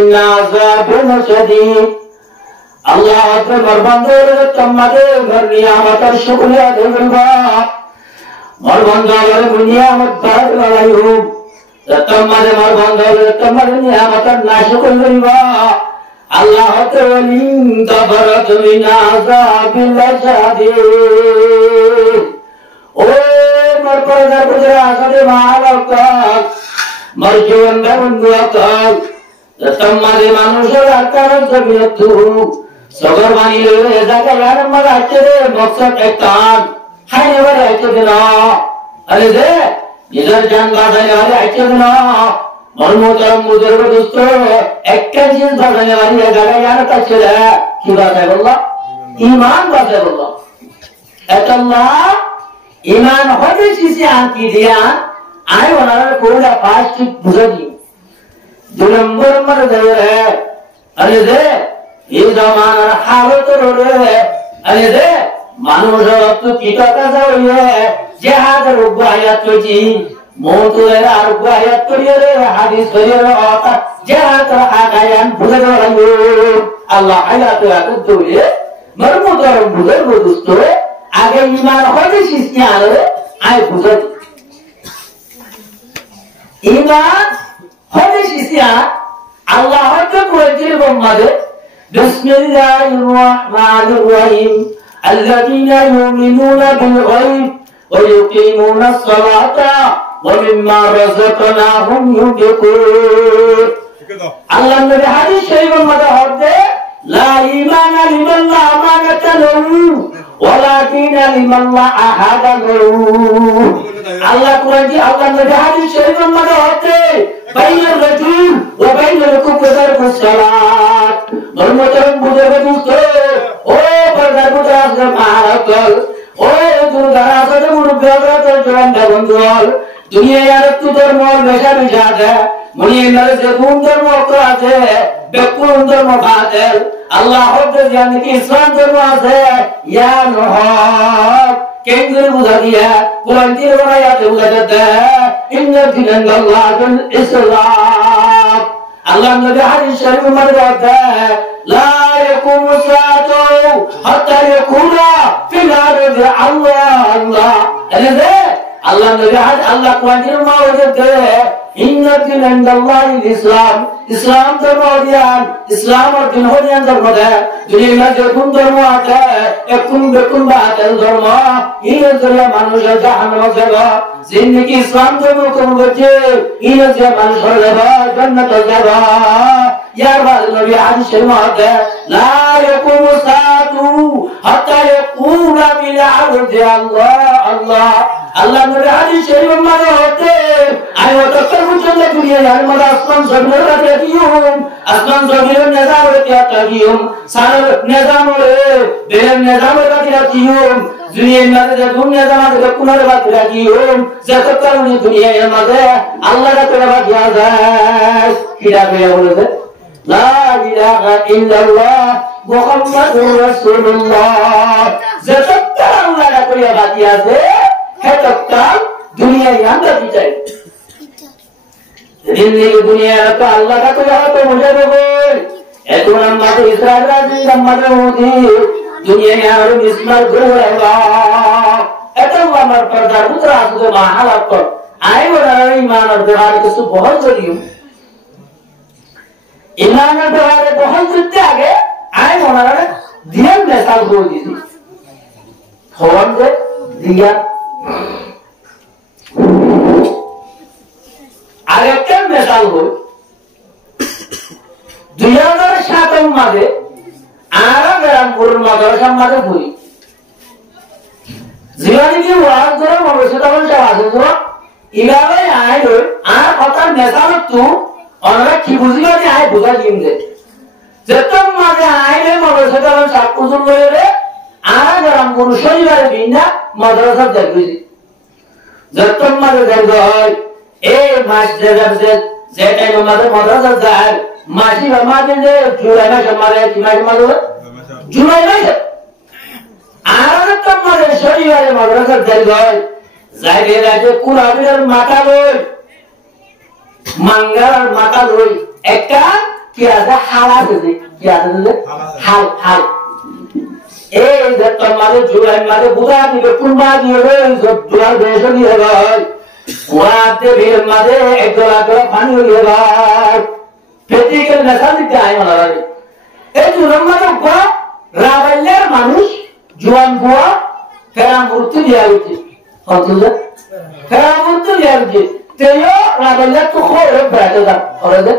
عذاب شديد الله أكبر مربندور تمدे नियामत शुक्रिया देगा مربندور नियामत बार वाला तमदे مربندور तमदे नियामत नाशुक्र देगा الله تعالى تبارك من عذاب شديد ओ मरपरदार पुजरा आसादे महालक्क मरजीवन बंदुआक तम्मादे मानुषर आकारण जबियतु सगर बानी ले जागा यार मगा आचेदे मकसद एकतान हायने वाले आचेदे ना अरे दे इधर जान बाजाने वाले आचेदे ना मरमोतरम बुजुर्ग दोस्तों एक चीज बाजाने वाली है जागा यार ताचेदे की बात है बोला ईमान बात है बोला अल्लाह ईमान होने चीज़ें आती दिया आए वाला कोई ना पांच बुजुर्ग दो नंबर मर गए हैं अरे दे ये ज़माना हालत रोड़े है अरे दे मानो जब तो किता का जाओ ये जहाद रुबाया तो जी मोटो है रुबाया तो ये हादिस करे आता जहाद आकायान बुजुर्ग वाले अल्लाह आया तो आकर तो ये मरमुदार बुजुर्ग दोस्तों आगे ईमान होने चीज़ें आ रहे आए बुजुर्ग ईमान होने चीज़ें अल्लाह के पुरज़िर बम्मद बिस्मिल्लाहिर्रहमानिर्रहीम अल्लज़ीना युमिनूना बिल-ग़ैब व युक़ीमूना अस्सलाता व मिम्मा रज़क़नाहुम युनफ़िक़ून अल्लाह ने हदीस शरीफ में बताते ला ईमान लिमन ला अमानत लहू वलाकिन लिमन ला अहद लहू अल्लाह कुरान की अल्लाह ने हदीस शरीफ में बताते बैन रजूल व बैन कुफर सलात मोहतरम बुजुर्ग दोस्तों ओ पर्दा बुजुर्ग महाराज ओ दुर्गाराज के मुरुब्बियात जवान बंधुओं दुनिया यार तू धर्म और बेशा बिजाद है मुनी नर से कौन धर्म अपराध है बेकुन धर्म बात है अल्लाह होते जाने की इस्लाम धर्म है या नोह केंद्र बुझा दिया कुरान की बनाया तो बुझा जाता है इन्ना दिनल्लाह बिल इस्लाम अल्लाह ने हदीस शरीफ में बताता है ला यकुमु सातो हत्ता यकुना फिल अर्द अल्लाह अल्लाह अरे अल्लाह ने अल्लाह कुरान में बताता है इन्ना दिनल्लाह इस्लाम इस्लाम धर्म और ध्यान इस्लाम और दिन हो ध्यान धर्म है दुनिया में जो कुन धर्म आता है एक कुन बेकुन बात है धर्म ये जरिया मनुष्य जहन्नम जाएगा जिंदगी इस्लाम धर्म को बचे ये जरिया मनुष्य जाएगा जन्नत जाएगा यार बात नबी हदीस शरीफ में आता है ला यकुमु सातु हत्ता यकुना बिल अर्द अल्लाह अल्लाह अल्लाह ने हदीस शरीफ में होते आए वो तो चंद दुनिया यार मदा आसमान जमीन का कियूं आसमान जमीन निजाम क्या कियूं सारा निजाम रे बेर निजाम का कियूं दुनिया में जो दुनिया निजाम का कुनारे बात कियूं जब तक दुनिया ये मदे अल्लाह का तेरा क्या है किया गया बोले ला इलाहा इल्लल्लाह मुहम्मदुर रसूलुल्लाह जब तक अल्लाह का कोई बात याद है तब तक दुनिया यहां तक जाए जिंदगी दुनिया तो अल्लाह का तो यहाँ तो मुझे तो बोल ऐसे नम्मा तो इस्राएल राजी नम्मा तो होती दुनिया यहाँ तो मिस्मर दो रहेगा ऐसे हुआ मर पर दर्द तो रात को महाल आपको आए बना रहे ईमान और दरार के सु बहुत जरूरी हूँ ईमान और दरार बहुत जुट्टे आगे आए बना रहे दिया में साल हो दी थी होवन से दिया आरेक्टल मिसाल हो 2007 मध्ये आरागरामपूर मदरशामध्ये होई जीवानी वाद जरा मनुष्यतावन शावासो इलावे आयो आ पता मिसाल तू अनरा की बुझिगानी आय बुझा जिंदे जतम मध्ये आयले मनुष्यतावन शाकुजुन रे आरागरामपूर शनिवार बिना मदरसा जगुजी जतम मध्ये जगय ए मास जगत जे टाइम मध्ये मदरसा जाय माशी मध्ये जे जुलायला समारे किमाशी मध्ये जुलायला आरागराम मध्ये शनिवार मदरसा जगय जायले राजे कुराबिर माता बोल मंगल माता बोल একটা কি আছে হাল আছে যে কি আছে যে হাল হাল এই যে তোমাদের জুলাই মাঝে বুঝা দিবে কুরবা দিবে জোয়ার বেশ দিয়ে ভাই ওয়াতে বীর মাঝে একলা করে পানি দিয়ে ভাই ফেটিকেল নেশা দিতে আয় না রে এই জুলাই মাঝে উপা রাবাইলের মানুষ জোয়ান বুয়া ফেরা মূর্তি দিয়া উঠি অথচ ফেরা মূর্তি দিয়া উঠি তেও রাবাইলের তো খোরে বেড়াতে দাও ওরে দে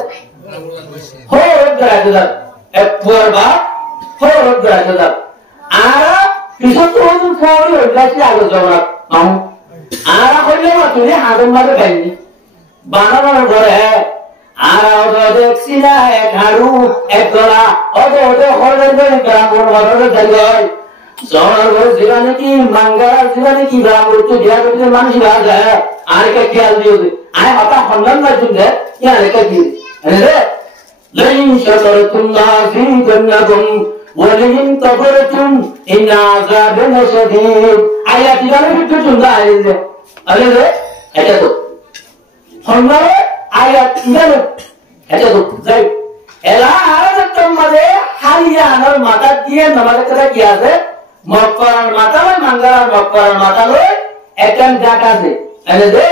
খোরে বেড়াতে দাও এক পুয়ার বা খোরে বেড়াতে দাও আরা পিছন তো ওজন ফোরি হইলাছি আগে জগন্নাথ মামু আরা হইলে মাতুনি হাতের মাঝে পাইনি বানানোর ঘরে আরা ওদের দেখছি না এক হাড়ু এক গলা ওদের হরের বেড়ে গ্রামের ঘরের চালি হয় জগন্নাথ ঘরে জীবানে কি মাঙ্গার জীবানে কি গ্রামের তো দিয়া করতে মানুষ ভাজা আর কে খেয়াল দিও আয় হতা হন্ডন না শুনছে ইয়া রেখা কি রে লাইন শাকারতুম লাযিদান্নাকুম ওয়ালিন কাফারতুম ইন আযাবিন শাদীদ আয়াত দিবানে একটু শুনতে আইলে আরে রে এটা তো হন্ডন আয়াত দিবানে এটা তো যাই এলা আর তোমাদের হারিয়ানার মাথা দিয়ে নামাজে কথা কি আছে মক্কার মাথা লয় মাঙ্গার মক্কার মাথা লয় একখান গাট আছে আরে রে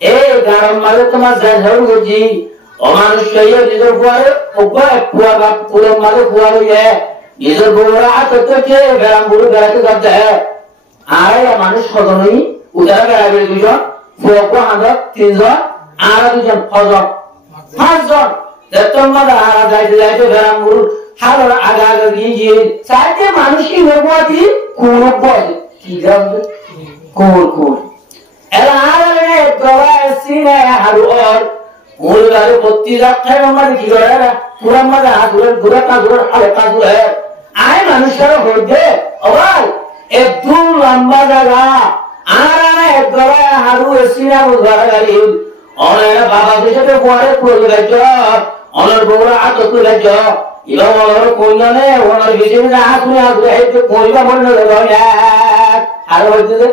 এই গাড়ম মাঝে তোমার জায়গাও বুঝি অমানুষ হইয়া নিজের বুয়ারে পুয়া বা পুরো মাঝে বুয়া হইয়া নিজের বউরা আতকে বেড়াম বুড়ো বেড়াতে যাচ্ছে আর মানুষ সদনই উদারা বেড়াবে দুজন ফুয়া হাজার তিনজন আর দুজন হজন পাঁচজন তোমার হারা যাইতে যাইতে বেড়াম বুড়ো হাজার আগে আগে গিয়ে গিয়ে চাইতে মানুষ কি বেগুয়া দিয়ে কুড় বসে কি যাবে কুড় কুড় এরা আর গলা সিনে হারু আর মুলগারে পত্তি রাখায় আমার কি করে পুরা মাঝে হাতুরের ঘুরে কাজুরের হালে কাজুরে আয় মানুষের হইতে ওই একটু লম্বা জায়গা আর এক গলা হারু সিনে ঘরে গাড়ি অনেক বাবা দেশে পরে পুরো রাজ্য অনেক বউরা আত করে রাজ্য ইবা বড় কইনানে ওনার বিজেপি হাতুরে হাতুরে হেতে কইবা বললে আর হইতে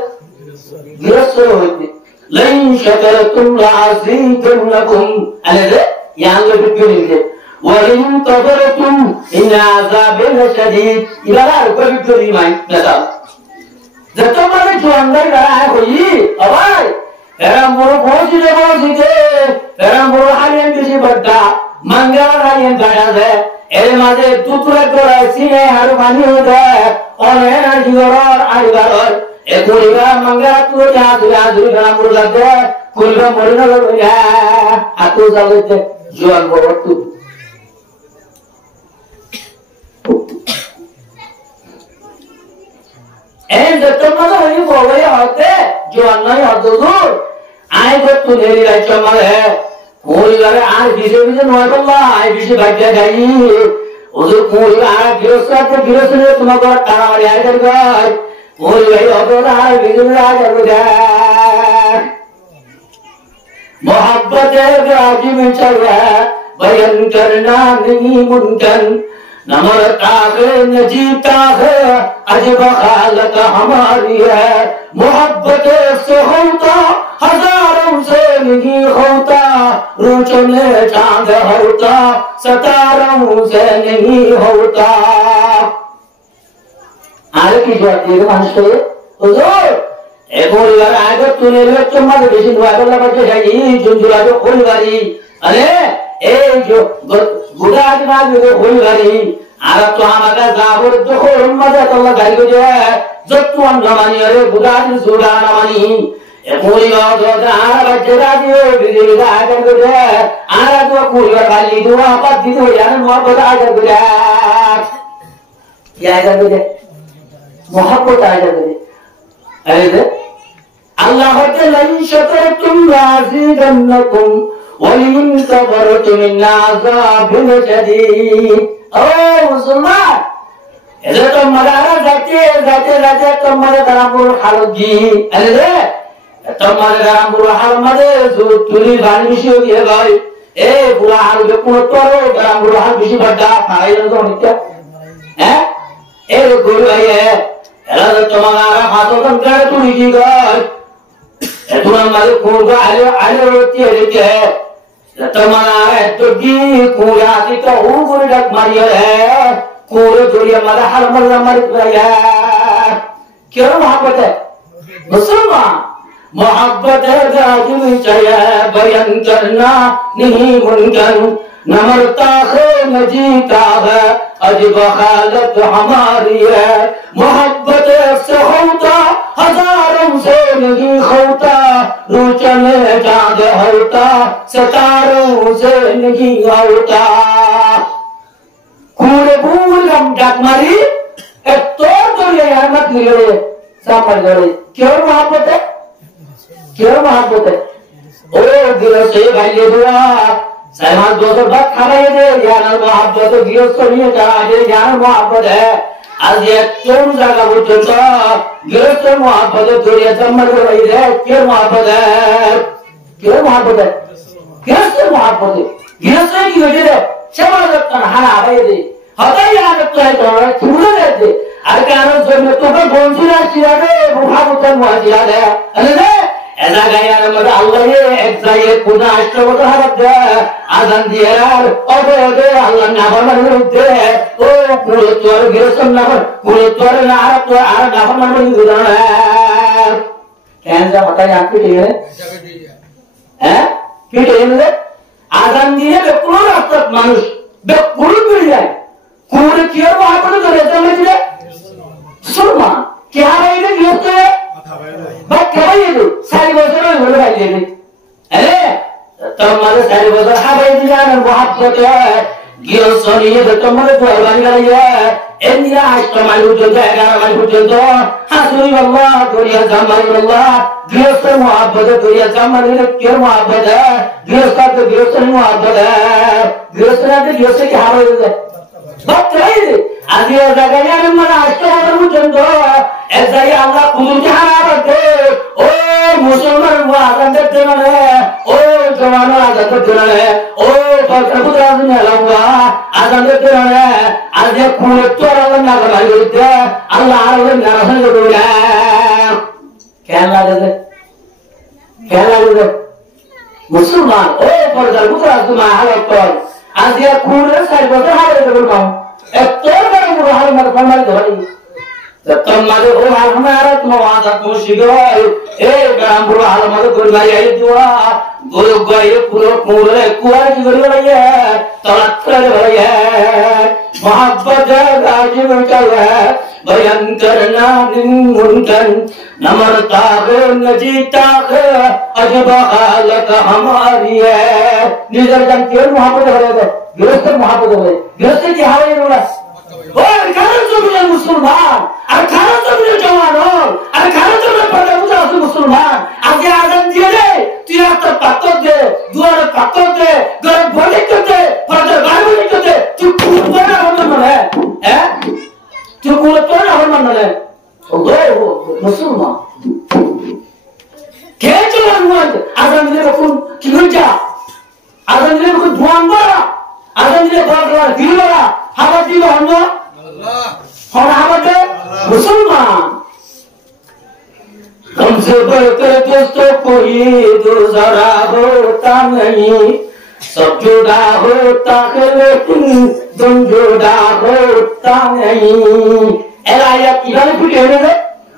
গৃহস্থ হইতে লাইন শাকারতুম লাযিদান্নাকুম আলাদা ইয়াঙ্গে বিক্রিলে ওয়ালিন কাফারতুম ইন আযাবিন শাদীদ ইলার কবিত্রি মাই দাদা যত মানে জোয়ানদাই রায় হই আবাই এরা মোর পৌঁছিলে পৌঁছিতে এরা মোর হারিয়ান বেশি বড়টা মাঙ্গার হারিয়ান গাড়া দে এর মাঝে টুকরা করে সিনে আর পানি হইতে অনেক জীবর আইবার এ কইবা মাঙ্গার তুই আদুরা আদুরি গানা মোর লাগবে কইবা মরে না লইয়া আতু যাবে জোয়ান বড় তুই এই যত মানে হই বলে হতে জোয়ান নাই হদুর আই গো তুই রাইছ মানে কইবারে আর বিজে বিজে নয় বললা আই বিজে ভাগ্য গাই ওদের কইবা আর গৃহস্থকে গৃহস্থে তোমাকে টানা মারি আই করবাই ওই ভাই অতরা আর বিজে রাজ করবে मोहब्बत राजी में चल रहा बयान करना नहीं मुमकिन न मरता है न जीता है अजब हालत हमारी है मोहब्बत से होता हजारों से नहीं होता रोशने चांद होता सितारों से नहीं होता आगे की बात ये मानस हुजूर এবার আগে তুলে চম্মা বেশি নয়াবলা বাজে যাই জুনজুলাটো হলবাড়ি আরে এই যে গুড়াজ মাঝে হলবাড়ি আর তো আমাদের যাবর তো হলমাদা তোলা গাড়ি গজে যত নামানি আরে গুড়াজ জুড়া নামানি এমনি গাদা আর বাজে রাজিও বিজলি আগে গজে আর তো কুইবার খালি দুয়া পাত দিতে জানেন মহব্বত আগে গজে কি আগে গজে মহব্বত আগে গজে আরে আল্লাহ হতে লাইন শাকারতুম লাযিদান্নাকুম ওয়ালিন কাফারতুম ইন আযাবিন শাদীদ ও মুসলমান এলে তো মারা যাচ্ছে যাচ্ছে যাচ্ছে তোমাদের তারাপুর হালজি আরে তোমাদের তারাপুর হালমাদে তুলি বানি বেশি হয়ে গেল এ পুরা হালবে কোন তোর তারাপুর হাল বেশি বাড়া খাই না তো নিতে হ্যাঁ এ গুরু ভাই এলা তোমার হাতন করে তুলি কি গয় এতুরা মালে কোরবা আলে আলে রতি হইতে তোমারা তো কি কোয়া কি তো উগুরে ডাক মারিয়া কোরে জড়িয়া মারা হাল মারা মারি প্রায়া क्यों मोहब्बत है मुसलमान मोहब्बत है जाजिम चाहिए बयान करना नहीं मुमकिन न मरता है न जीता है अजब हालत हमारी है मोहब्बत से होता हजारों से नहीं होता रोशनी चांद होता सितारों से नहीं होता कूड़े बूढ़ हम डाक मारी तो ये यार मत मिले सामर गड़े क्यों मोहब्बत है ओ दिल से भाई ले दुआ सहमान दोस्त बात खाने दे यार मोहब्बत गिर तो नहीं करा दे यार मोहब्बत है आज ये कौन जगह वो चलता गिर तो मोहब्बत तो ये सामर गड़े है क्यों मोहब्बत है गिर से मोहब्बत है गिर से की वजह है शमाल तन्हा आ रहे थे हटा यार तो है तो छूने रहते अरकानों से में तो कौन-सी चिरागे मुहाबतन मुहाजिरागे अरे ऐसा गया ना मतलब अल्लाह ये ऐसा ये खुदा अष्टों को हरत है आज़ान दिया यार और अल्लाह नाफरमान होते हैं ओ कुल तोर गिरसन नाफर कुल तोर नारत तो आर नाफरमान बन गया है कैसा पता है आपको ये हैं फिर ये मतलब आज़ान दिया बेकुल रास्ता मानुष बेकुल मिल जाए कुल क्यों वहाँ पर तो रहता है मुझे सुरमा क्या है ये गिरते हैं बात क्या है ये सारी बातें ना बोल रहा है ये अरे तो हमारे सारी बातें हाँ भाई जी यार मोहब्बत है गिर सोनी ये तो हमारे तो अलग अलग है इंदिरा आश्रम मालूम चलता है गाना मालूम चलता हाँ सुनी अल्लाह दुनिया जामानी अल्लाह गिर से मोहब्बत है दुनिया जामानी ने क्या मोहब्बत है गिर से मोहब्बत है गिर से क्या है बात क्या है आज ये जगह यार मना आश्रम मालूम चलता ऐसा ही अल्लाह कुछ क्या करते ओ मुसलमान वो आज़ाद करते हैं ओ जवानों आज़ाद करते हैं ओ प्रभु राज ने लगा आज़ाद करते हैं आज ये कुल तो अल्लाह ना कमाई करते अल्लाह अल्लाह ना रहने दो यार क्या लगे मुसलमान ओ प्रभु राज में हालत पर आज ये कुल सारी बातें हालत कर रहा हूँ एक तो बड़ा बुरा हाल मत फरमाई धोनी तम्मारे ओ हाल हमारा मवादा को शिगोय ए गरम बुरा हाल मत कोई भाई आई दुआ गोयो गोयो पूरा पूरे कुआर की गरी रही है तलत रही है मोहब्बत गाजी में चल है बयान करना मुमकिन न मरता है न जीता है अजब हालत हमारी है निजर जन क्यों मोहब्बत हो रहे थे गिरफ्त मोहब्बत हो गई गिरफ्त की हाल ये बोला अरकान जमीन मुसलमान अरकान जमीन जवानों अरकान जमीन प्रजा मुसलमान आज ये आज़ाद दिए दे तिया तो पत्तों दे दुआर पत्तों दे घर बोले करते प्रजा बाहर बोले करते तू कुल बोला हम मन है तू कुल बोला हम मन है ओ मुसलमान क्या चला हुआ आज़ाद दिए को क्यों जा आज़ाद दिए को धुआं बड़ा आज़ाद दिए बागला दिलवाला हवा दिलो हम और हमारे मुसलमान हमसे बढ़कर दोस्तों कोई दूसरा होता नहीं सब जुदा होता है लेकिन तुम जुदा होता नहीं एलाया किधर फिर है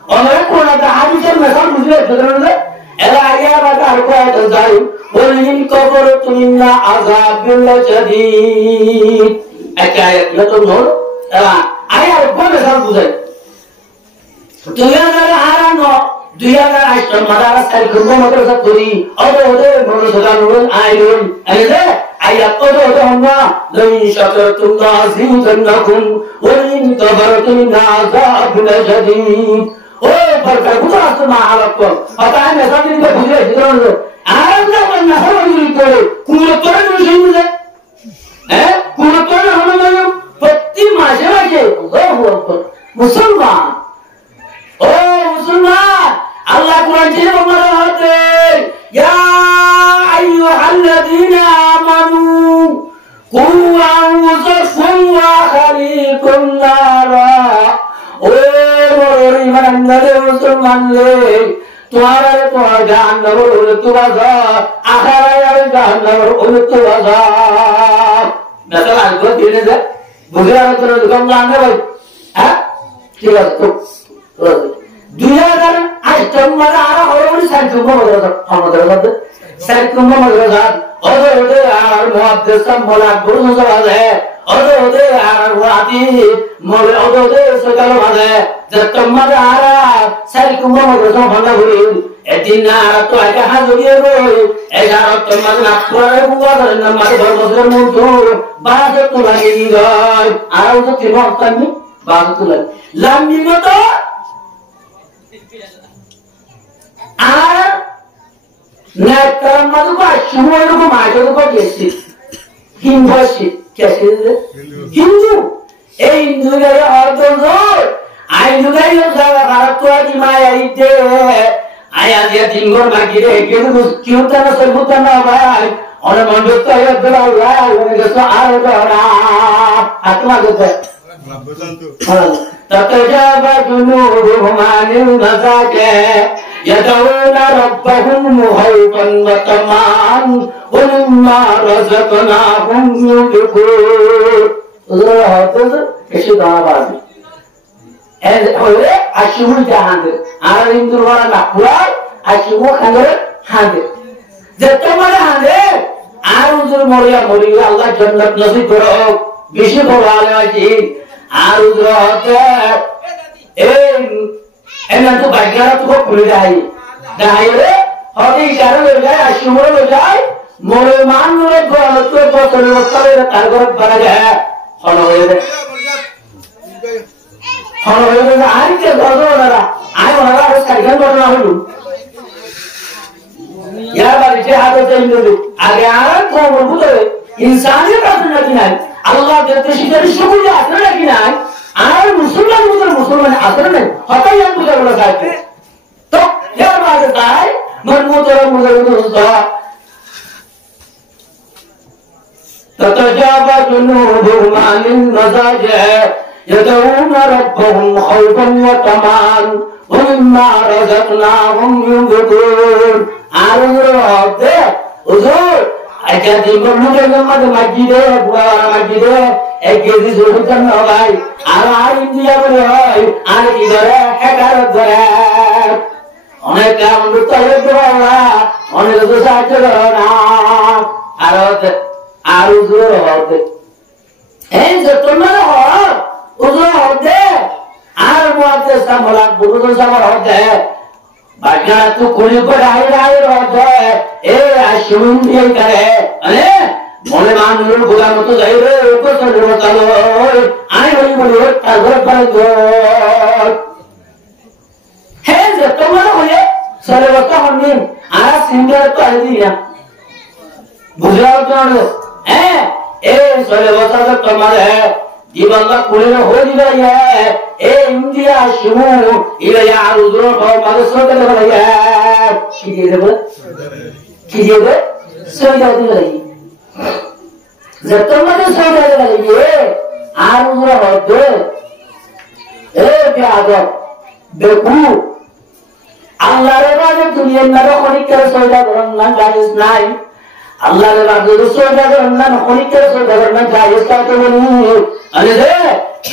और मैं कौन आता हाजी से मैं सब मुझे फिर है एलाया बात को तो जाए वो इन कबर तुमना आज़ाब बिल शदीद क्या है ये तो नो आया कौन है सब बुझे दुनिया का हारा नो दुनिया का आश्रम मदारस का गुरु मदरसा पूरी और मदरसा नूर आयन ऐसे आया तो हम लइन शकरतुम लाज़िदन्नकुम व इन कफरतुम अज़ाब शदीद ओ पर कुछ आसमा हालत को पता है मैं सब दिन को बुझे जिधर आराम से मन ना हो ये करे कुल तो नहीं मुझे हैं कुल तो हम नहीं पत्ती माजे माजे अल्लाहु अकबर मुसलमान ओ मुसलमान अल्लाह कुरान में फरमाते या अय्युहल्लज़ीना आमनू कू अनफुसकुम व अहलीकुम नारा ओ ईमान वाले मुसलमान ले তোমার তোমার জাহান্নামের উন্নতি বাজার আখারায় জাহান্নামের উন্নতি বাজার মেসাল আসবো দিনে যে বুঝে আলোচনা দোকান জানতে ভাই হ্যাঁ ঠিক আছে তো 2008 মানে আরো হরমনি সাইকুম্ভ মাদ্রাসা আমাদের মধ্যে সাইকুম্ভ মাদ্রাসা ওদের আর মুহাদ্দিস মোলা গুরু সাহেব ওদের আর ওয়াদি মোলে ওদের সকাল বাজে যে তোমার আর সাইকুম্ভ মাদ্রাসা ভাঙা হই এদিন আর তো আগে হাজরিয়ে রই এগারো তোমার না পড়ে বুয়াদের নামাজ বছর মতো বাজে তো লাগি গয় আর তো তিন হপ্তাহ বাজে তো লাগি লাম্বি মতো আর নেতার মধ্যে সময় রকম আগে তো গেছি হিন্দু এই হিন্দু গায়ে অর্থ আইন্দু গাই ভারত মায়াইতে আয়া দিয়া তিন ঘর বাকি রে কিন্তু কিউতা না সর্বতা না ভাই অনে মন্ডপ তো আয়া দলা ওনে গেছে আর দরা আত্মা গতে تتجافى جنوبهم عن المضاجع يدعون ربهم خوفا وطمعا ومما رزقناهم ينفقون এসে দাঁড়াবাজি আশিমুল জাহাঙ্গীর আর হিন্দুর ওরা নাকুয়ার আশিমুল খাঙ্গের হাঙ্গের যে তোমার হাঙ্গের আর হুজুর মরিয়া মরিয়া আল্লাহ জান্নাত নসিব করো বেশি বড় আলে আছে আর হুজুর হতে এমন তো বাগিয়ারা তো খুলে যায় রে হতে ইশারা হয়ে যায় আশিমুল হয়ে যায় মরে মানুরে গলত বছর বছর তার ঘর বাড়া যায় হলো হয়ে যায় আজকে গজরা আই ওনারা সাইকেল ঘটনা হলো ইয়ার বাড়িতে হাতে চলে আগে আর খবর বুঝে ইনসানিয়ত আছে নাকি নাই আল্লাহ দেখতে শিখে শুকরিয়া আছে নাকি নাই আর মুসলমান মুসলমান আছে না হতাই আর বুঝা বলা যায় তো ইয়ার বাড়িতে তাই মনমুতরা মুজা تتجافى جنوبهم عن المضاجع يدعون ربهم خوفا وطمعا ومما رزقناهم ينفقون عرض حضور আচ্ছা দিন মুখের মধ্যে মসজিদে বুড়া মসজিদে এক কেজি জোর জন্য ভাই আর ইন্ডিয়া বলে হয় আর কি ধরে 11 ধরে অনেক কাম লুটাই দেওয়া অনেক তো সাহায্য করে না আর উজুর হতে এই যে তোমার উজুর হতে আর মুআদ্দিস সামলা বুজুর সামল হতে বাগা তো কোলি করে আই হতে এ আশুন দিয়ে করে আরে মনে মানুষ গোলা মতো যাই রে উপর চলে চলো আই ওই বলে তারপর পরে গো হে যে তোমার হয়ে সরে বসা হনি আর সিঙ্গার তো আই দিয়া বুঝাও জানো সরে বসা তো তোমার জীবনটা পুরে হয়ে দিবে এ ইন্ডিয়া শিমু ইলে আর উদ্র মাঝে সরে দেবে কি দিয়ে দেবে সরে দেবে যে তোমার সরে দেবে আর উদ্র হবে বেআদব বেকুব আল্লাহর বাদে দুনিয়ার নামে অনেক করে সয়দা করেন না জায়েজ নাই আল্লাহর বাদে সয়দা করেন না অনেক করে সয়দা করেন না জায়েজ কাকে বলি আরে রে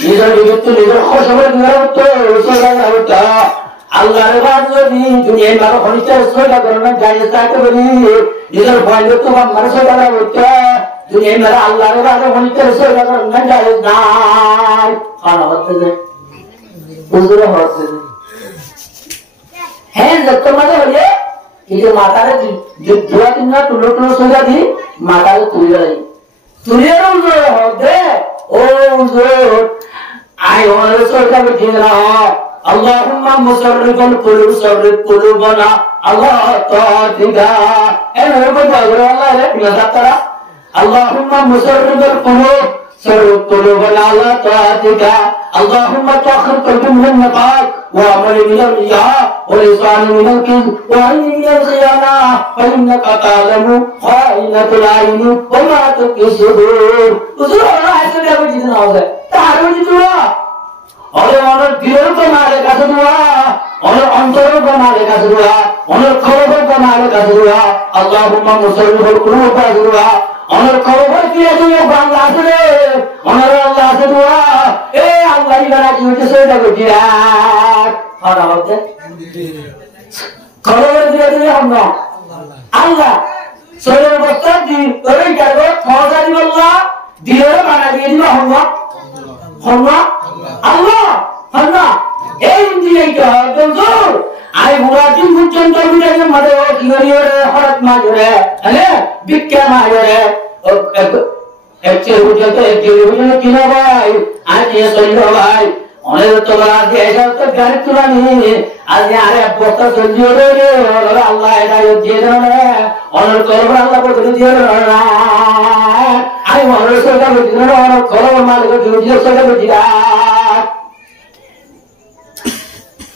নিজের বিরুদ্ধে নিজের খসবের নিরাপত্তা সয়দা করতে আল্লাহর বাদে যদি দুনিয়ার নামে অনেক করে সয়দা করেন না জায়েজ কাকে বলি নিজের ভয় তো আমার সয়দা করতে দুনিয়ার নামে আল্লাহর বাদে অনেক করে সয়দা করেন না জায়েজ নাই খানা হতে যায় বুঝলে হতে হ্যাঁ যত মাঝে হলে এই যে মাথারে দুয়া তিন না টুলো টুলো সোজা দি মাথারে তুলে হতে ও আই ওর সোজা বেঠে না আল্লাহুম্মা মুসাররিফাল কুলুব সাররিফ কুলুবানা আল্লাহ তাআলা এর উপর বলে আল্লাহ রে নাজাতারা আল্লাহুম্মা মুসাররিফাল কুলুব সাররিফ কুলুবানা আল্লাহ তাআলা اللهم طهر قلبي من النفاق وعمل من الرياء ولسان من الكذب وعين من الخيانة فإنك تعلم خائنة العين وما تخفي الصدور حضور الله ऐसे क्या कोई चीज ना हो जाए तारो जी दुआ और दिलों को मारे का दुआ অনেক অন্তরের কমালে কাছে দোয়া অনেক খবর কমালে কাছে দোয়া আল্লাহুম্মা মুসাল্লিহুল কুলুব কাছে দোয়া অনেক খবর দিয়ে তুমি বাংলা আছে অনেক আল্লাহ আছে দোয়া এ আল্লাহ ইবারা কি হচ্ছে সেটা বুঝিয়া খাওয়া হচ্ছে খবর দিয়ে তুমি আমরা আল্লাহ সরের বস্তা দি ওই কাগজ খাওয়া দিব আল্লাহ দিয়ে বানা দিয়ে দিব আমরা আমরা আল্লাহ আমরা এই দিয়ে দজুর আই বুড়াটিন পর্যন্ত বিরাজে মারে ও কি করিও রে হরত মা জরে আলে বিক্কা মা জরে একচে পর্যন্ত এক জিবি পর্যন্ত কি না ভাই আজ এ সইল ভাই অনেক তো বলা যে এটা তো গাড়ি তুলানি আজ আরে বস্তা সজিও রে আল্লাহ এটা দিয়ে দাও না অনেক করব আল্লাহ বলে দিয়ে দাও না আই অনেক সরকার দিয়ে দাও অনেক করব মালিক দিয়ে সরকার দিয়ে দাও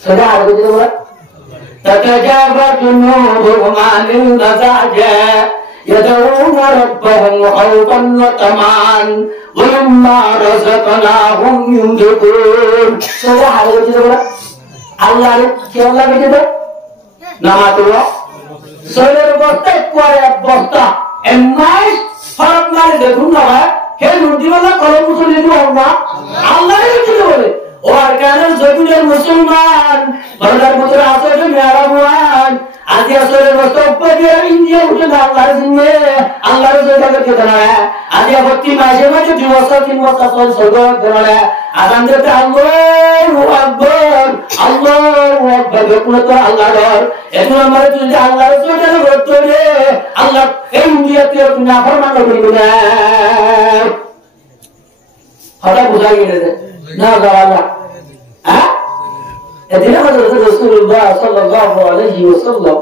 সদা আর বুঝতে বলা تتجافى جنوبهم عن المضاجع يدعون ربهم خوفا وطمعا ومما رزقناهم ينفقون সদা আর বুঝতে বলা আল্লাহ কি আল্লাহ বুঝতে দাও নামাতুল্লাহ সরের বস্তা পরে বস্তা এমআই ফারাক মারে দেখুন না হে রুটিওয়ালা কলম মুসলিম আল্লাহ আল্লাহ কি বলে ও আরকানের জমিনের মুসলমান বাংলার মধ্যে আছে মেরাবান আজ আসলে বস্তবকে ইন্ডিয়া উঠে আল্লাহর জিম্মে আল্লাহর জয়গাকে দেনা আজ আপত্তি মাঝে মাঝে দিবস 3 বছর চল সগত দেনা আজান দিতে আল্লাহু আকবার দেখুন তো আল্লাহর এখন আমরা যদি আল্লাহর জয়গাকে করতে রে আল্লাহ এই ইন্ডিয়াতে না ফরমান করবে না হঠাৎ বুঝা গেছে না গাওয়ালা হ্যাঁ এদিকে হযরত রাসূলুল্লাহ সাল্লাল্লাহু আলাইহি ওয়াসাল্লাম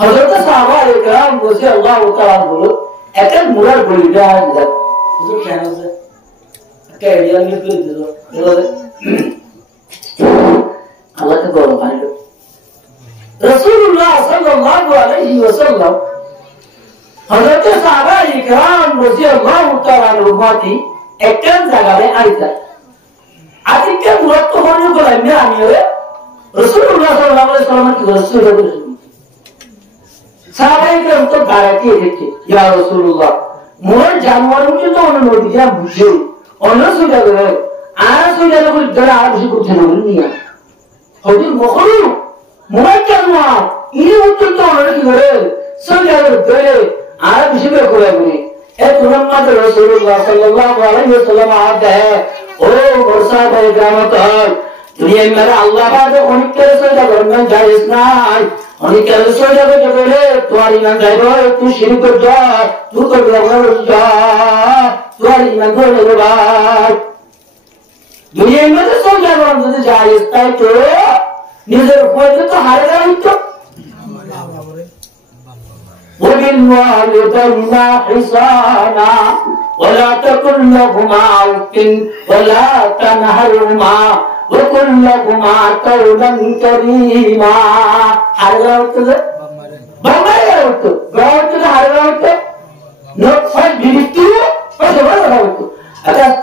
হযরত সাহাবায়ে کرام রাদিয়াল্লাহু তাআলা বলে একটা মুরার বলিটা আছে বুঝো কেন আছে একটা আইডিয়া নিয়ে করে দিলো বলে আল্লাহকে গরম পাইলো রাসূলুল্লাহ সাল্লাল্লাহু আলাইহি ওয়াসাল্লাম হযরত সাহাবায়ে کرام রাদিয়াল্লাহু তাআলা রুমাতি একটা জায়গায় আইতা আদিকে মুরাত হনে বলে আমি রাসূলুল্লাহ সাল্লাল্লাহু আলাইহি ওয়াসাল্লাম কি রাসূল সাহাবায়ে কেরাম তো গারাতি দেখে ইয়া রাসূলুল্লাহ মোর জানওয়ারকে তো অনুমতি দিয়া বুঝে অন্য সুবিধা করে আর সুবিধা করে যারা আর বেশি করতে না নিয়া হদি মখলু মোর জানওয়ার এই উত্তর তো অন্য কি করে সুবিধা করে আর বেশি করে বলে এ মুহাম্মদ রাসূলুল্লাহ সাল্লাল্লাহু আলাইহি ওয়াসাল্লাম আদে ও মুরসাদে গ্রামত দুনিয়া মেরা আল্লাহ বাদে অনেক করে সুবিধা করবেন জায়েজ নাই অনেক করে সুবিধা করে তোমার ইমান যাইবো তুই শিরক কর যা তুই করবি না যা তোমার ইমান করে ভাই দুনিয়া মেরা সুবিধা করবেন যদি জায়েজ তাই তো নিজের পয়সা তো হারে যাবে তো وبالوالدين حسانا ولا تقل لهما أف ولا تنهرهما وقل لهما قولا كريما حرغوت بمايوت غوت حرغوت نقفل بيتو فسبحانه هذا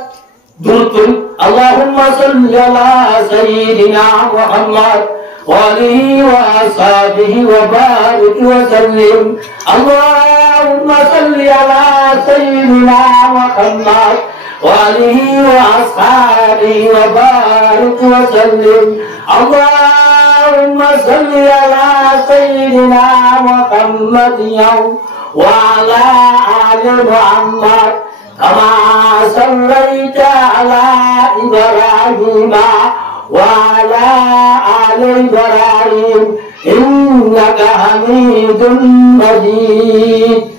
دورتم اللهم صل على سيدنا محمد وآله وأصحابه وبارك وسلم اللهم صل على سيدنا محمد وآله وأصحابه وبارك وسلم اللهم صل على سيدنا محمد وعلى آل محمد كما صليت على إبراهيم وعلى آل إبراهيم إنك حميد مجيد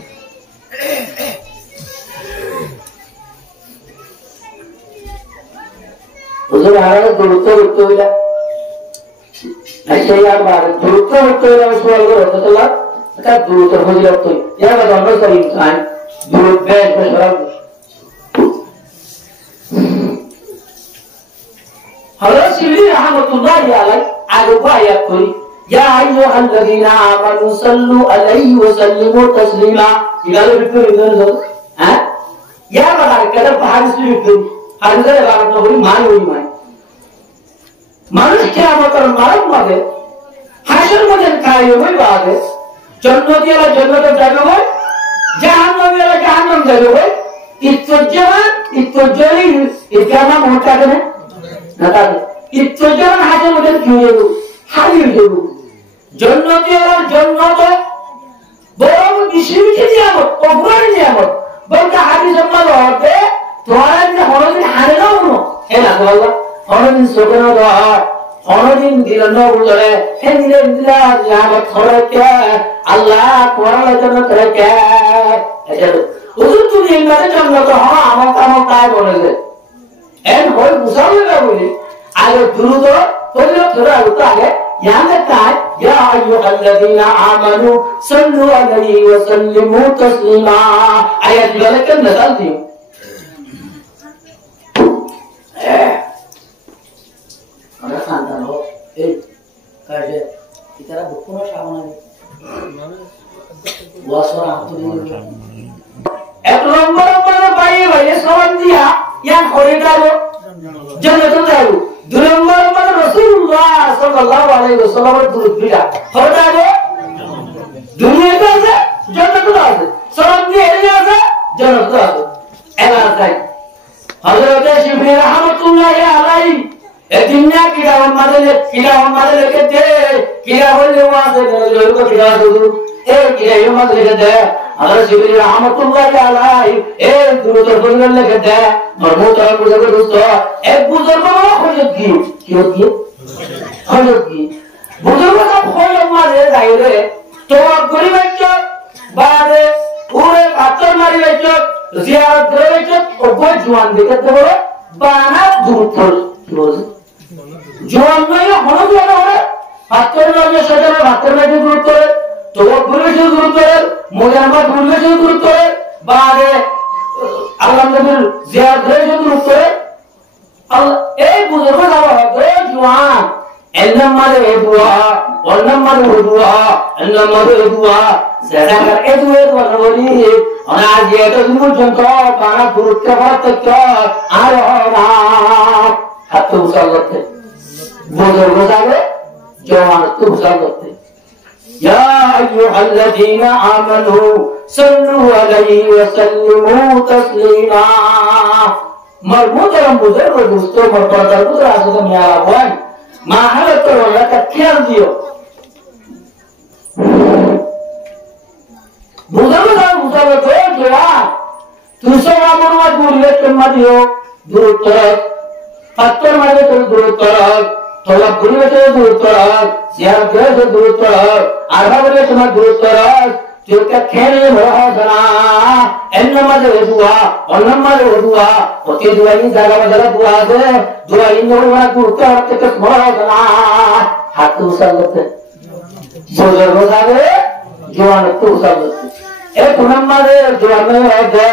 حضور حضرت درود الى الشيخ بارك درود الى رسول الله صلى الله عليه وسلم का درود فضیلت تو یا بدن سر انسان درود بیش بشرم حضرت شبلی رحمت اللہ علیہ آگو آیت کوئی یا ایوہ الذین آمنوا صلو علیہ وسلموا تسلیما اگلو بکر ادھر یا بدن کدر بحادث بھی بکر حضرت عبارت ہوئی مانی ہوئی مانی মানুষ কিয়ামতের মারণ মাঝে হাসর মধ্যে খাই হই বাদে জান্নাতি আলা জান্নাতে যাবে হয় জাহান্নামী আলা জাহান্নাম যাবে হয় ইত্তজরি ইকামা মোটা কেন না তার ইত্তজরি হাসর মধ্যে কি হইব হারিয়ে যাব জান্নাতি আলা জান্নাত বড় বিশেষ নিয়ামত অগ্রণী নিয়ামত বলতে হাদিস সম্মান হতে তোমার যে হরদিন হারে নাও এ না আল্লাহ হরদিন সোকেন হরদিন দিল নবুলরে হে দিলে দিলা নিয়ামত হরকে আল্লাহ কোরআনের জন্য করে এটা হুজুর তুমি এমনে জান্নাত হ আমার কাম তাই বলেছে এন হই মুসাফির বলি আগে দ্রুত তোলে তোরা উঠে আগে ইয়ানে কাজ ইয়া আইয়ুহাল্লাযীনা আমানু সাল্লু আলাইহি ওয়া সাল্লিমু তাসলিমা আয়াত গুলো কেন নাযাল দিও আমরা সন্তান হো এই কাজে ইতারা বুকুনো সামনে ওয়াসরা আতুরি এক নম্বর পাইয়ে ভাই সমান দিয়া ইয়া করে দাও জান্নাতে যাও দুই নম্বর রাসূলুল্লাহ সাল্লাল্লাহু আলাইহি ওয়াসাল্লামের দুরূদ বিলা করে দাও দুনিয়াতে আছে জান্নাতে আছে সমান দিয়ে এনে আছে জান্নাতে আছে এলা আছে হযরত শিবলি রাহমাতুল্লাহি আলাইহি এদিননা কিরা আমাদের লিখতে কিরা বলে ওয়াজে লোক কিরা দুরু এ কিরা আমাদের লিখতে হযরত শিবলি রাহমাতুল্লাহি আলাইহি এ দুরুদ বলে লিখতে মরমুতার বুজুর্গ দোস্ত এক বুজুর্গ হযরত কি হযরত কি বুজুর্গ সব হয় আমাদের যাইরে তো গরিব বাচ্চা বারে পুরো পাথর মারি বাচ্চা জিয়ারত করে বাচ্চা ওই জওয়ান দেখতে বড় বানা দুরুদ কি বলে জওয়ান নয় হলো বড় হলো পাথর মারি সাজানো পাথর মারি দুরুদ করে তো পরিবেশ দুরুদ করে মোজাম্মদ পরিবেশ দুরুদ করে বারে আল্লাহ নবীর জিয়ারত করে দুরুদ করে আল্লাহ এই বুজুর্গ যাওয়া হবে জওয়ান এলনামারে দুয়া ওলনামারে দুয়া এলনামারে দুয়া জানার এদুয়ে বলি ওনা যে তো পর্যন্ত পারা গুরুত্ব পার্থক্য আর না হাত উসালতে বুজুর্গ যাবে জওয়ান তো উসালতে ইয়া আইয়ুহাল্লাযীনা আমানু সাল্লু আলাইহি ওয়া সাল্লিমু তাসলিমা মরমুতারাম বুজুর্গ দোস্ত মরপরদার বুজুর্গ আসলে মিয়া ভাই মাহালত ওরা খেয়াল দিও বুঝাবো জোয়া তুই সব আমার মা দূরে কেমা দিও দূরত্ব পাত্তর মাঝে তোর দূরত্ব তোলা পরিবেশে দূরত্ব সিয়ার গ্রহে দূরত্ব আর ভাবে তোমার দূরত্ব তুইকে খেলে রহনা এন মাঝে দুয়া অন্য মাঝে দুয়া ওতে দুয়াই জায়গা জায়গা দুয়া আছে দুয়াই নড়া দূরত্ব থেকে রহনা হাত উসালতে বুজুর্গ যাবে জওয়ান তো উসালতে এক নম্বরে জওয়ান হবে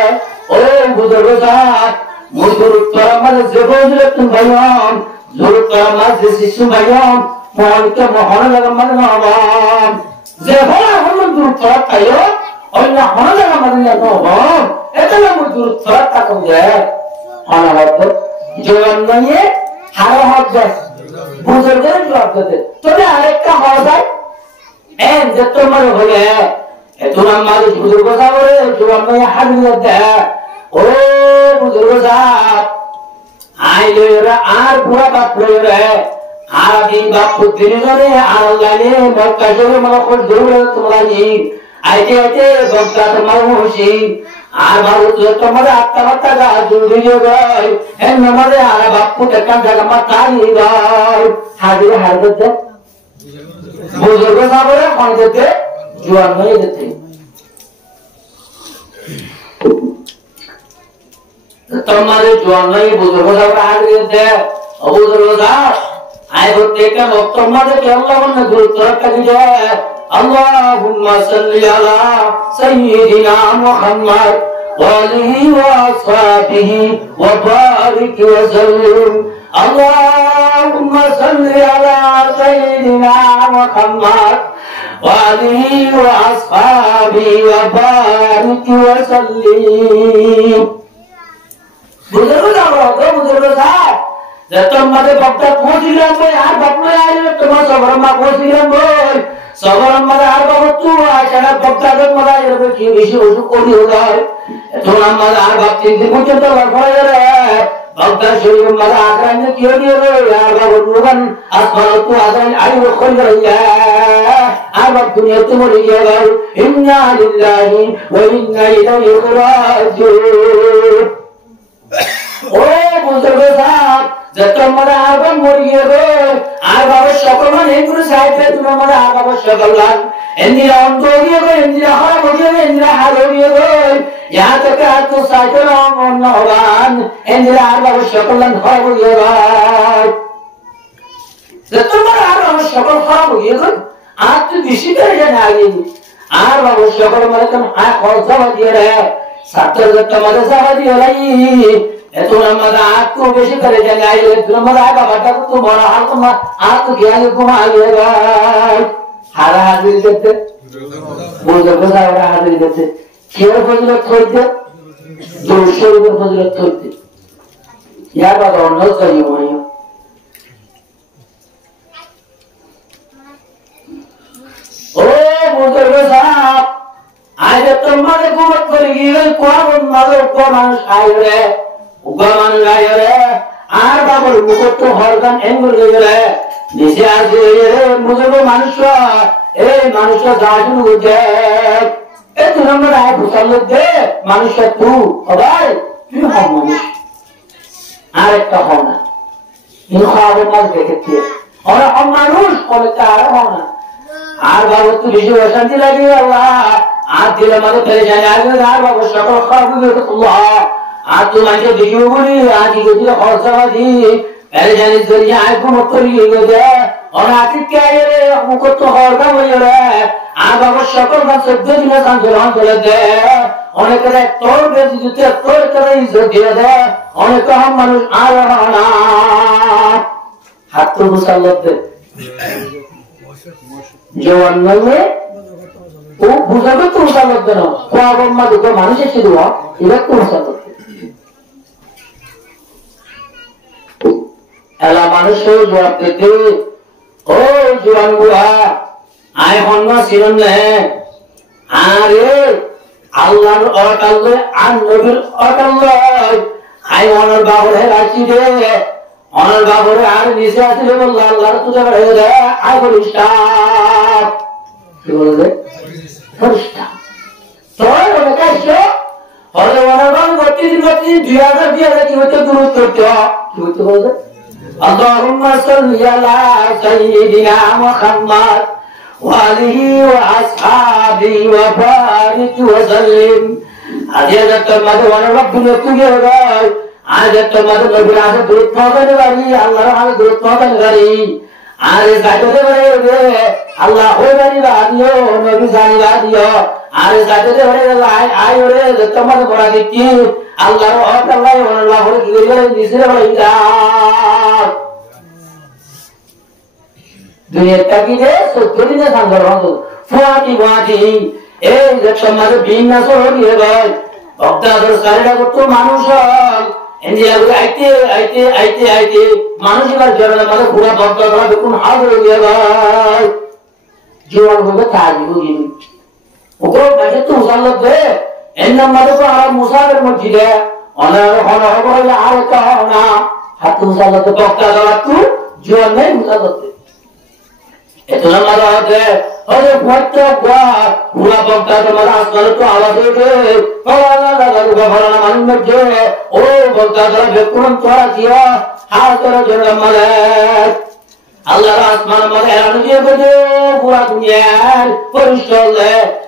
ও বুজুর্গ সাহেব মুদুরত্ব আমাদের জীবনে তুমি ভাইয়াম জোরত্ব আমাদের শিশু ভাইয়াম মনকে মহন লাগা মানে নবাম যে হলা হল দূরত্ব তাইও অন্য হন লাগা মানে নবাম এটা না দূরত্ব তাকো যায় হনা হবে জওয়ান নিয়ে হারা হবে বুজুর্গের জবাব দিতে তবে আরেকটা হওয়া যায় এন যে তোমার হয়ে এত আমাদের বুজুর্গ যাবে জওয়ান নিয়ে হারিয়ে দেয় ও বুজুর্গ সাহেব আই লইরা আর বুড়া বাপ লইরা আর দিন বাপ দিন ধরে আর লাইনে মক্কা জোরে মক্কা জোরে তোমরা নি আইতে আইতে বক্তা তোমার হোসি আর ভারত তোমার আত্মহত্যা গা জুড়ে গই এন আমাদের আর বাপু দেখা জায়গা মাতারি গই হাজির হারতে বুজুর্গ সাহেবরা কোন যেতে জোয়ান হয়ে যেতে তোমারে জওয়ান নাই বুজুর্গ সাহেব হাজির দে বুজুর্গ সাহেব আই বলতে কে তোমারে কে আল্লাহ বলে গুরুত্ব রাখি যায় আল্লাহুম্মা সাল্লি আলা সাইয়্যিদিনা মুহাম্মদ ওয়া আলিহি ওয়া আসহাবিহি ওয়া বারিক ওয়া সাল্লিম আল্লাহুম্মা সাল্লি আলা সাইয়্যিদিনা মুহাম্মদ ওয়া আলিহি ওয়া আসহাবিহি ওয়া বারিক ওয়া সাল্লিম বুজুর্গ সাহেব যে তোমাদের বক্তা পৌঁছিলাম ভাই আর বাপনা আইলে তোমার সবরম্মা পৌঁছিলাম ভাই সবরম্মা আর বাবতু আছাড়া বক্তাদের মারা এরবে কি বেশি অসুখ করি হয় তোমার মারা আর বাপ চিন্তা পর্যন্ত পড়ে রে বক্তা শরীর মারা আগ্রানে কি হয়ে রে আর বাবতুগান আসমান তো আগ্রান আই রক্ষণ করিয়া আর বাপ দুনিয়া তো মরে গেল ইন্না লিল্লাহি ওয়া ইন্না ইলাইহি রাজিউন ও বুঝতে সাথ যে তোমরা আগুন মরিয়ে রে আর বাবা সকল মানে পুরো সাইডে তোমরা আর বাবা সকল লাগ এন্দিরা অন্তরিয়ে রে এন্দিরা হারা মরিয়ে রে এন্দিরা হারিয়ে রে ইয়া তক আত সাইডে অন হবান এন্দিরা আর বাবা সকল লাগ হরিয়ে রে যে তোমরা আর বাবা সকল হারা মরিয়ে রে আর তুই বেশি করে জানা আগে আর বাবা সকল মানে কোন আ খরচা দিয়ে রে ছাত্র তোমাদের সাবা দিয়ে লাই তোমার आपको बेशी करे जाने आई तुम्हारा आगा बटा तो तुम्हारा हाल तुम आप ज्ञान घुमा लेगा हारा हाजिर करते बोझ को सारा हाजिर करते केवल फजिलत खोलते 200 रुपए फजिलत खोलते यार बात और न सही हुई ओ बुजुर्ग साहब आज तुम्हारे घुमत करेगी कौन मदर को मानुष आए रे उगामान गाय रे आर बाबर मुकुट हरगान एंगुल रे निसे आसे रे मुझे को मनुष्य ए मनुष्य जाजू दे ए तू नंबर आए भूसल दे मनुष्य तू अबाय तू हम मनुष्य आर एक का होना इन ख्वाब मत देखते और हम मनुष्य और तार होना आर बाबर तू विश्व शांति लगी अल्लाह आज दिल मत पहले जाने आर बाबर शकल ख्वाब दे अल्लाह आज तो माइके देखियो बोली आज ये जो खर्चावादी पहले जाने जरिया आए को मत करिए गए और आखिर क्या है रे हमको तो हरगा हो रे आज अब शकल का शब्द दिन संजलान चले दे অনেক করে তোর বেশি দিতে তোর করে ইজ্জত দিয়ে দে অনেক हम मनुष्य आ रहा ना हाथ तो मुसल्लत दे जो अन्नल में वो बुझाबे तो मुसल्लत दे ना को अब मत को মানুষ এসে দেওয়া এটা তো মুসল্লত এলা মানুষ জবাব দিতে ও জোয়ান বুড়া আয় হন্না ছিলেন না আরে আল্লাহর অকাল আর নবীর অকাল আয় অনর বাবরে রাখি দে অনর বাবরে আর নিচে আসলে বলল আল্লাহর তুজা হয়ে রে আয় বলিষ্ঠা কি বলবে বলিষ্ঠা তোর ওকাশে হলে অনর বাবু গতি দিন 2000 কি হতে দূর করতে কি হতে বলবে اللهم صل على سيدنا محمد وآله وأصحابه وبارك وسلم هذا تمام وانا ربنا تجرب هذا تمام نبي هذا دوت ماذا نبغي الله هذا دوت ماذا نبغي هذا زاده نبغي الله هو نبغي راديو نبي زاني راديو هذا زاده نبغي الله آي هذا تمام بڑا دیتی الله هو الله والله هو كذا نسير ولا दुनिया तकी दे सो दुनिया ने संगर हो फाटी ए जब तुम्हारे बीन ना सो होगी भाई भक्ता अगर सारे को तो मानुष इंडिया को आईते मानुष का जरा मतलब पूरा भक्ता का बिल्कुल हाथ हो गया भाई जीवन होगा ताजी होगी वो कैसे तू सालत दे इन मतलब को आराम मुसाफिर मस्जिद है अनर होना होगा या आर का होना हाथ तू सालत भक्ता का तू जीवन नहीं मुसाफिर itu nama ada, ada buat apa? Pula bangsa kemana asal itu alas itu, kalau lalu kalau nama macam oh bangsa kalau berkurang tuara dia, hasil jangan malas. Allah asman malas anu dia bejo pura dunia, perishal.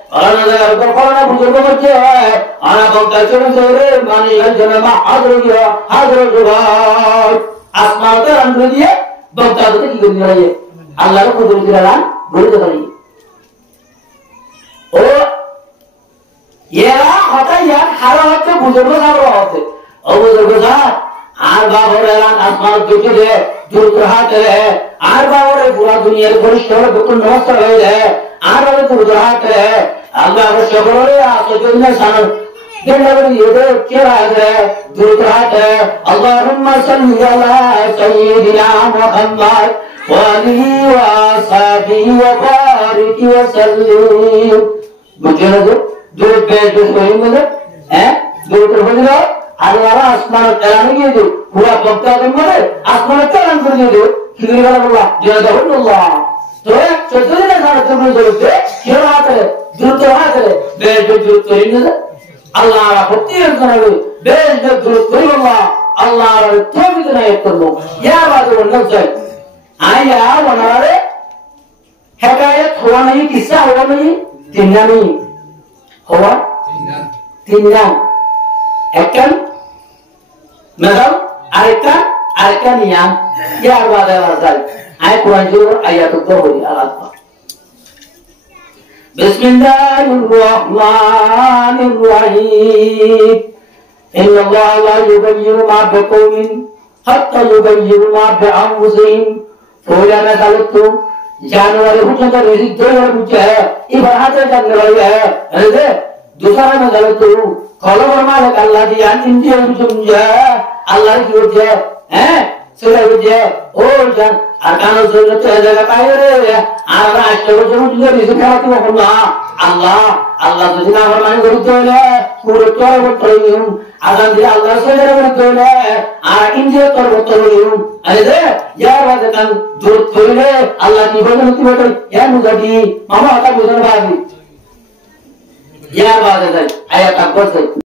Kalau nak kalau bukan macam, anak bangsa jangan sore, manusia jangan hadir juga. Asman itu anu dia, bangsa itu kita dia. আল্লাহর কুদরত দিলাম বলতে পারি ও এরা হঠাৎ খারাপ হচ্ছে বুঝবে না হচ্ছে ও বুঝবে না আর বাবরে আসমান দুটি দে দূর হাতে আর বাবরে পুরো দুনিয়ার পরিষ্কার বিকুল নষ্ট হয়ে যায় আর বাবরে দূর হাতে আল্লাহ সকলের আসজন্য সান Kenapa dia kira durhaka Allahumma salli ala sayyidina Muhammad wa alihi wa sahbihi wa barik wa sallim. Betul tu? Durut betul betul tu? Durut betul tu? Allah asman jalan gitu. Pura bangsa tu mana? Asman jalan begitu. Kiri kanan Allah. Dia dah Allah. तो चतुर्थ ने सारा तुमने जोड़ते क्यों हाथ है जुर्त हाथ है बेज में जुर्त तो ही नहीं अल्लाह रा होती है ना वो बेज में जुर्त तो ही अल्लाह रा तो भी तो नहीं कर लो यार बात वो न जाए आया वनारे हकायत हुआ नहीं किस्सा हुआ नहीं तीनना नहीं हुआ तीनना एकन मतलब आयका नियम यार बात है वाज़ाल ayat Quran juga ayat itu boleh alat. Bismillahirrahmanirrahim. Inna Allah la yughayyiru ma biqawmin hatta yughayyiru ma bi anfusihim. Fauja mein ghalat to जाने वाले हुक्म का रिजिक दो और कुछ है इबादत करने वाले है ऐसे दूसरा में गलत हो कॉलम और मालिक अल्लाह की याद इंडिया में समझा अल्लाह की वजह है सुना वजह और जान arkanul sunnah jaga kaya ara coba juga disebut Allah tu nama mana berdoa berdoa berdoa agar dia Allah saja berdoa ara injil berdoa ada ya wajahkan berdoa Allah ni bagian itu berdoa ya menjadi mama atau bukan bagi ya wajahkan ayat apa saja